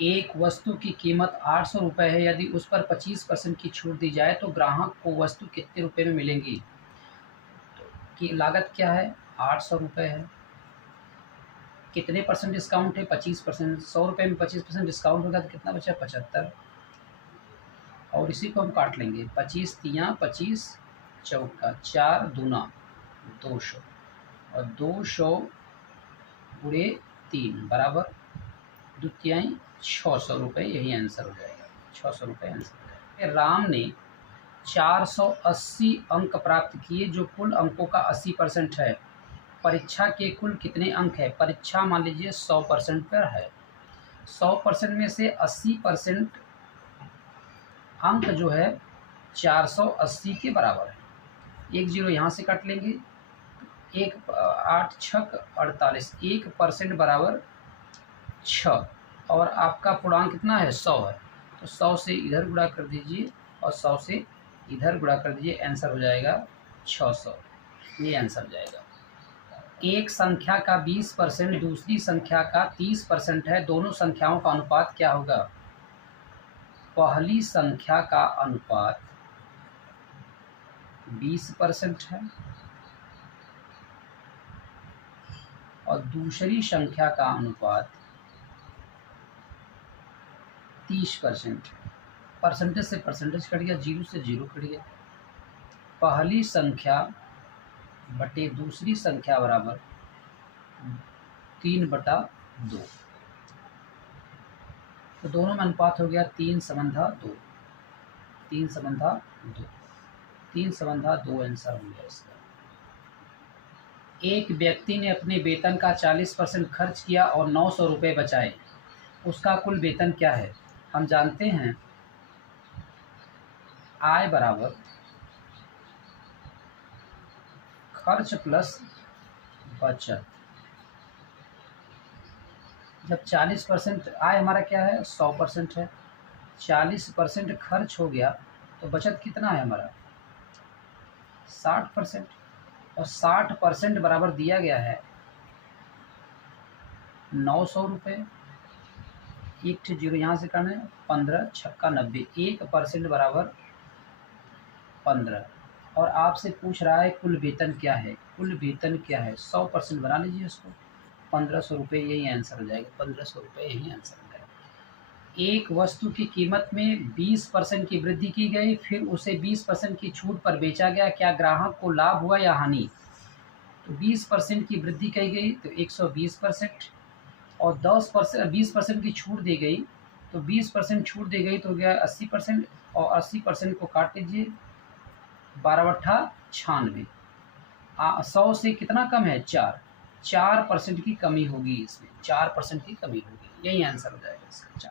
एक वस्तु की कीमत 800 रुपये है, यदि उस पर 25% की छूट दी जाए तो ग्राहक को वस्तु कितने रुपए में मिलेंगी? तो की लागत क्या है? 800 रुपये है। कितने परसेंट डिस्काउंट है? 25%। 100 रुपये में 25% डिस्काउंट होगा तो कितना बचा? 75। और इसी को हम काट लेंगे। 25 तियाँ 25 चौका 4 दूना 200 और 200 गुणे 3 बराबर द्वितीयाई 600 रुपये। यही आंसर हो जाएगा। 600 रुपये आंसर हो जाएगा। राम ने 480 अंक प्राप्त किए जो कुल अंकों का 80% है। परीक्षा के कुल कितने अंक है? परीक्षा मान लीजिए 100% पर है। 100% में से 80% अंक जो है 480 के बराबर है। एक जीरो यहाँ से काट लेंगे। 8 छक 48। 1% बराबर 6 और आपका पूर्णांक कितना है? 100 है। तो 100 से इधर गुणा कर दीजिए और 100 से इधर गुणा कर दीजिए। आंसर हो जाएगा 600। ये आंसर हो जाएगा। एक संख्या का 20% दूसरी संख्या का 30% है। दोनों संख्याओं का अनुपात क्या होगा? पहली संख्या का अनुपात 20% है और दूसरी संख्या का अनुपात 30%। परसेंटेज से परसेंटेज कट गया, जीरो से जीरो कट गया। पहली संख्या बटे दूसरी संख्या बराबर 3/2। तो दोनों में अनुपात हो गया 3/2। 3/2। 3/2 आंसर हो गया इसका। एक व्यक्ति ने अपने वेतन का 40% खर्च किया और 900 रुपये बचाए। उसका कुल वेतन क्या है? हम जानते हैं आय बराबर खर्च प्लस बचत। जब 40% आय हमारा क्या है? 100% है। 40% खर्च हो गया तो बचत कितना है हमारा? 60%। और 60% बराबर दिया गया है 900 रुपये। एक जीरो यहाँ से करना है। 15 छक्का 90। 1% बराबर 15। और आपसे पूछ रहा है कुल वेतन क्या है? कुल वेतन क्या है? 100% बना लीजिए इसको। 1500 रुपये यही आंसर हो जाएगा। 1500 रुपये यही आंसर हो जाएगा। एक वस्तु की कीमत में 20% की वृद्धि की गई, फिर उसे 20% की छूट पर बेचा गया। क्या ग्राहक को लाभ हुआ या हानि? तो 20% की वृद्धि की गई तो 120% और 20% की छूट दी गई तो 20% छूट दी गई तो हो गया 80% और 80% को काट लीजिए। 12 96। 100 से कितना कम है? 4% की कमी होगी इसमें। 4% की कमी होगी। यही आंसर हो जाएगा इसका।